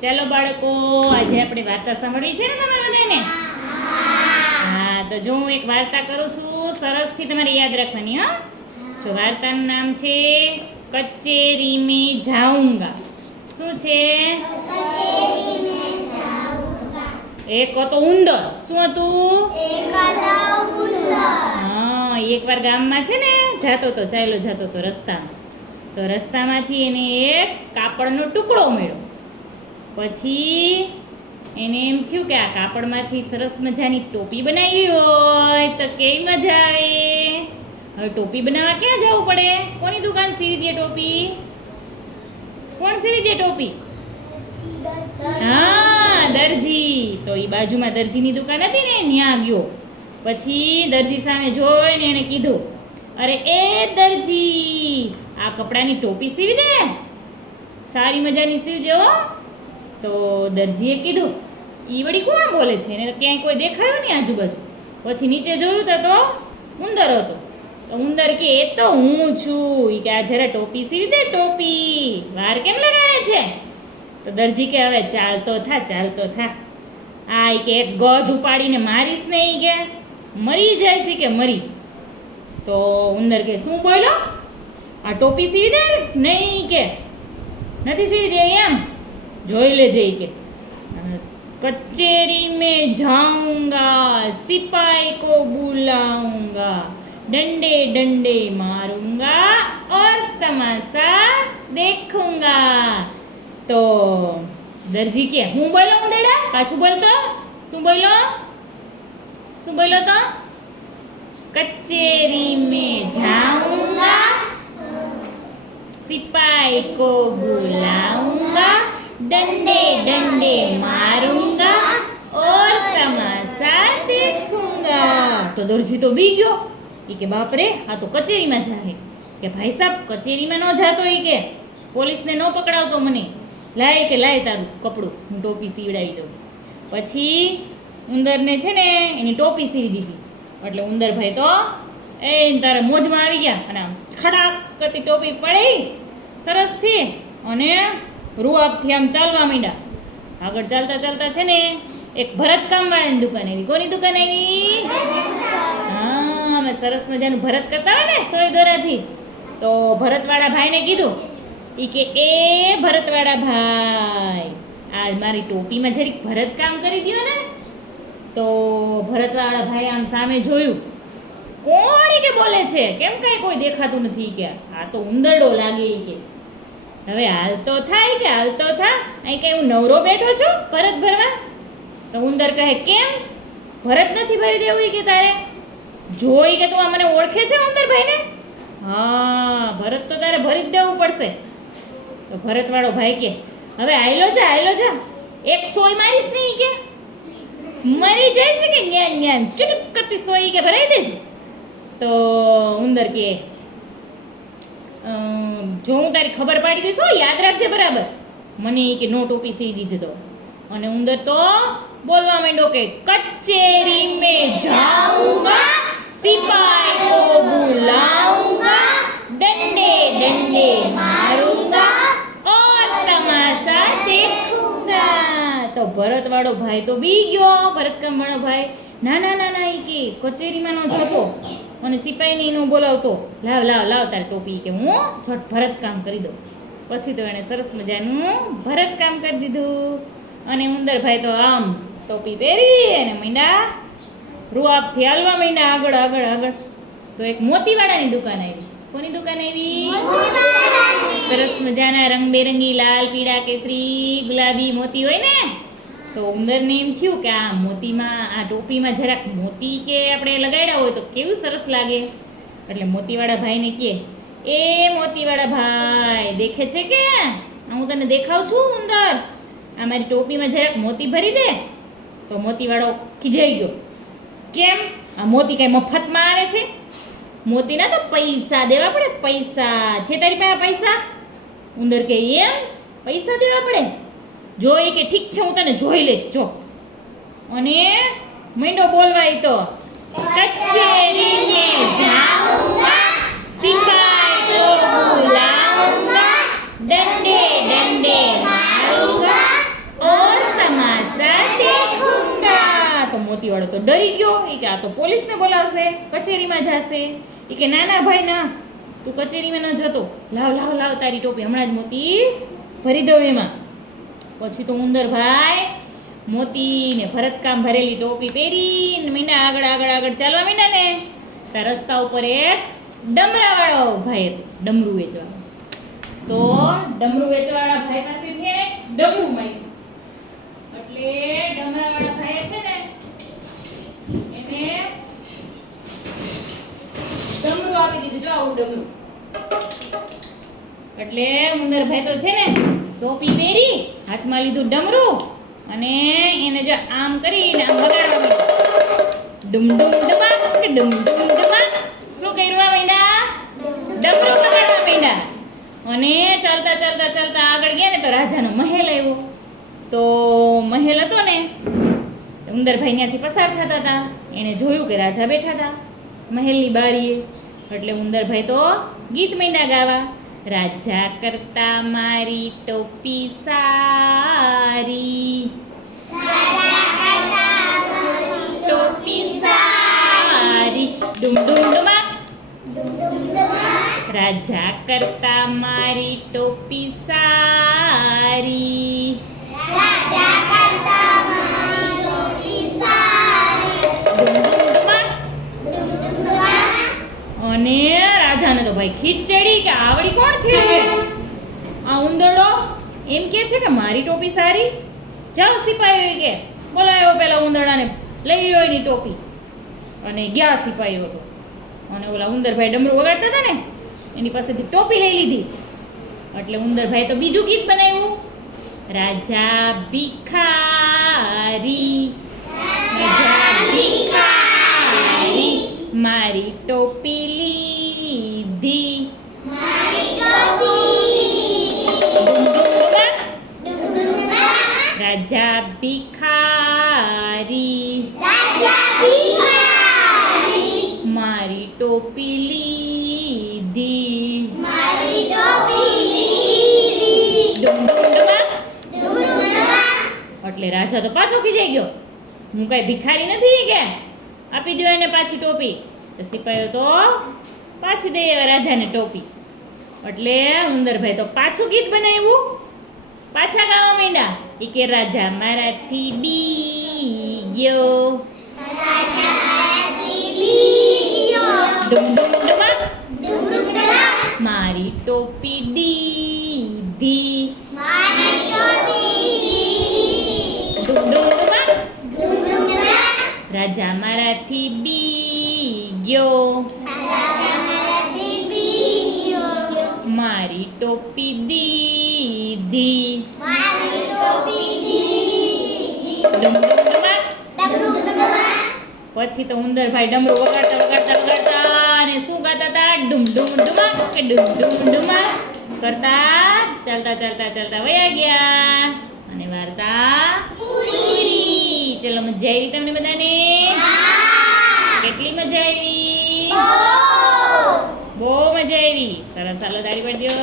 ચાલો બાળકો, આજે આપણે વાર્તા સાંભળવી છે ને તમે બધાને? હા, તો જો હું એક વાર્તા કરું છું, સરસથી તમારે યાદ રાખવાની. હા, જો વાર્તાનું નામ છે કચેરી મેં જાઉંગા. શું છે? એક હતો ઉંદર. શું હતું? હા, એકવાર ગામમાં છે ને જાતો તો રસ્તામાં. તો રસ્તામાંથી એને એક કાપડનો ટુકડો મળ્યો. પછી એને એમ થયું કે આ કાપડમાંથી સરસ મજાની ટોપી બનાવી હોય તો કેવી મજા આવે. હવે ટોપી બનાવવા ક્યાં જવું પડે? કોની દુકાન સીવી દે ટોપી? કોણ સીવી દે ટોપી? હા, દરજી. તો એ બાજુમાં દરજીની દુકાન હતી ને, ત્યાં ગયો. પછી દરજી સામે જોઈને એને કીધું, અરે એ દરજી, આ કપડાની ટોપી સીવી દે, સારી મજાની સીવજે હો. તો દરજીએ કીધું, ઈ વળી કોણ બોલે છે? એને ક્યાંય કોઈ દેખાયો નહીં આજુબાજુ. પછી નીચે જોયું તો ઉંદર હતો. તો ઉંદર કે એ તો હું છું. ઈ કે આ જરા ટોપી સીવી દે, ટોપી. વાર કેમ લગાડે છે? તો દરજી કે હવે ચાલતો થા. આ ઈ કે એક ગજ ઉપાડીને મારીશ ને, ઈ કે મરી જાય છે કે મરી. તો ઉંદર કે શું બોલ્યો? આ ટોપી સીવી દે? નહીં કે નથી સીવી દે એમ, જોઈ લેજે ઈ કે. કચેરી મેં જાઉંગા, સિપાही को बुलाऊंगा, डंडे डंडे मारूंगा और तमाशा देखूंगा. તો દરજી કે હું બોલો ઉંદરડા? પાછું બોલતો. શું બોલો તો? કચેરી મેં જાઉંગા, सिपाही को बुलाऊंगा, डंडे डंडे मारूंगा और तमाशा देखूंगा. तो दर्जी तो बी गयो. ઈ કે બાપ રે, આ તો કચેરીમાં જાહે. કે ભાઈ સાહેબ, કચેરીમાં ન જાતો. ઈ કે પોલીસને ન પકડાવતો મને. લાય તારું કપડું, હું ટોપી સીવડાવી દઉં. પછી ઉંદરને છે ને એની ટોપી સીવી દીધી. એટલે ઉંદરભાઈ તો તારા મોજમાં આવી ગયા અને આમ ખડાક કરતી ટોપી પડી સરસથી અને રૂઆબથી આમ ચાલવા માંડ્યા. આગળ ચાલતા છે ને એક ભરતકામ વાળાની દુકાન આવી. કોની દુકાન આવી? હા, અમે સરસ મજાનું ભરત કરતા હોય ને સોય દોરાથી. તો ભરતવાળા ભાઈને કીધું, ઈ કે એ ભરતવાળા ભાઈ, આ મારી ટોપીમાં જરીક ભરતકામ કરી દ્યો ને. તો ભરતવાળા ભાઈ આમ સામે જોયું, કોણ કે બોલે છે? કેમ કાંઈ કોઈ દેખાતું નથી? કે આ તો ઉંદરડો લાગે. કે હવે હાલતો થા. અહીં કઈ હું નવરો બેઠો છું ભરત ભરવા? તો ઉંદર કહે, કેમ ભરત નથી ભરી દેવું? કે તારે જોઈ કે તું આ મને ઓળખે છે ઉંદરભાઈને? હા, ભરત તો તારે ભરી જ દેવું પડશે. તો ભરતવાળો ભાઈ કે હવે આયલો જા, એક સોય મારીશ નહીં કે મરી જાય છે કે ન્યાન ચુટુક કરતી સોય કે ભરાઈ દઈશ. તો ઉંદર કે જો હું તારી ખબર પાડી દઈશ, યાદ રાખજે બરાબર. મને કે નો ટોપી સીવી દીધી. તો અને ઉંદર તો બોલવા માંડ્યો કે કચેરી મેં જાઉંગા, સિપાही को बुलाऊंगा, डंडे डंडे मारूंगा और तमाशा देखूंगा. તો ભરતવાળો ભાઈ તો બી ગયો. ભરતકામ વાળો ભાઈ ના ઈ કે કચેરીમાં ન જતો અને સિપાહીને નો બોલાવતો. લાવ તાર ટોપી, કે હું ઝટ ભરતકામ કરી દઉં. પછી તો એણે સરસ મજાનું ભરતકામ કરી દીધું. અને ઉંદરભાઈ તો આમ ટોપી પહેરી અને મીંડા રૂઆબથી હાલવા માંડ્યા આગળ. તો એક મોતીવાળાની દુકાન આવી. કોની દુકાન આવી? સરસ મજાના રંગબેરંગી લાલ, પીળા, કેસરી, ગુલાબી મોતી હોય ને. તો ઉંદરને એમ થયું કે આ મોતીમાં, આ ટોપીમાં જરાક મોતી કે આપણે લગાડ્યા હોય તો કેવું સરસ લાગે. એટલે મોતીવાળા ભાઈને કહે, એ મોતીવાળા ભાઈ, દેખે છે કે હું તને દેખાઉં છું ઉંદર? આ મારી ટોપીમાં જરાક મોતી ભરી દે. તો મોતીવાળો ખીજાઈ ગયો, કેમ? આ મોતી કઈ મફતમાં આવે છે? મોતીના તો પૈસા દેવા પડે. પૈસા છે તારી પાસે પૈસા? ઉંદર કે એમ, પૈસા દેવા પડે? જોઈ કે ઠીક છે, હું તને જોઈ લઈશ. જો અને મહિનો બોલવાય તો કચેરી મેં જાઉંગા, સિપાही को बुलाऊंगा, डंडे डंडे मारूंगा વેચવાળો તો ડરી ગયો. એ કે આ તો પોલીસને બોલાવશે, કચેરીમાં જશે. એ કે ના ના ભાઈ ના, તું કચેરીમાં ન જતો, લાવ લાવ લાવ તારી ટોપી હમણાં જ મોતી ભરી દઉં એમાં. પછી તો ઉંદરભાઈ મોતી ને ભરતકામ ભરેલી ટોપી પહેરીને મીંડા આગળ આગળ આગળ ચાલવા મીંડા ને ત્યાં રસ્તા ઉપર એક ડમરાવાળો ભાઈ હતો, ડમરું વેચવાળો. તો ડમરું વેચવાળા ભાઈ પાસેથી એક ડમરું માંગ્યું. એટલે ડમરાવાળા ભાઈએ છે ને એને ડમરું આપી દીધું. જો આવું ડમરું. એટલે ઉંદરભાઈ તો છે ને ટોપી પહેરી, હાથમાં લીધું ડમરું અને એને જો આમ કરીને આમ વગાડવા માંડ્યું. ડુમ ડુમ ડમા કે ડુમ ડુમ ડમા. શું કરવા માંડ્યા? ડમરું વગાડવા માંડ્યા. અને ચાલતા ચાલતા ચાલતા આગળ ગયા ને તો રાજાનો મહેલ આવ્યો. તો મહેલ હતો ને, ઉંદરભાઈ ત્યાંથી પસાર થતા હતા. એણે જોયું કે રાજા બેઠા હતા મહેલની બારીએ. એટલે ઉંદરભાઈ તો ગીત માંડ્યા ગાવા. રાજા કરતા મારી ટોપી સારી, ટોપી સારી, ડુમ ડુમ ડુમા. રાજા કરતા મારી ટોપી સારી, અને રાજાને તો ભાઈ ખીચ ચડી કે આવડી કોણ છે આ ઉંદરડો એમ કે છે કે મારી ટોપી સારી. જાઓ સિપાહીઓ કે બોલાયો પેલા ઉંદરડાને, લઈ લો એની ટોપી. અને ગયા સિપાહીઓ તો, અને ઓલા ઉંદરભાઈ ડમરું વગાડતા હતા ને એની પાસેથી ટોપી લઈ લીધી. એટલે ઉંદરભાઈ તો બીજું ગીત બનાવ્યું. રાજા ભિખારી, રાજા ભિખારી, મારી ટોપી લીધી, રાજા ભિખારી, મારી ટોપી લીધી, ડુમ ડુમ ડુમા. એટલે રાજા તો પાછો ખીજાઈ ગયો. હું કઈ ભિખારી નથી કે આપી દો એને પાછી ટોપી. તો સિપાહીઓ તો પાછી દે રાજાને ટોપી. એટલે ઉંદરભાઈ તો પાછું ગીત બનાવ્યું, પાછા ગાવા માંડ્યા. એ કે રાજા મારાથી બી ગયો, ડુમ ડુમ ડુમા, મારી ટોપી દીધી, ડુમ ડુમ ડુમા. રાજા મારાથી બી ગયો, મારી ટોપી દીધી, ડુમ ડુમ ડુમા. પછી તો ઉંદરભાઈ ડમરું વગાડતા વગાડતા વગાડતા અને શું ગાતા હતા? ડુમ ડુમ ડુમા કે ડુમ ડુમ ડુમા કરતા ચાલતા ચાલતા ચાલતા વયા ગયા. અને વાર્તા પૂરી. ચલો, મજા આવી તમને બધાને? કેટલી મજા આવી? બહુ મજા આવી. સરસ, ચાલો તાળી પાડી દો.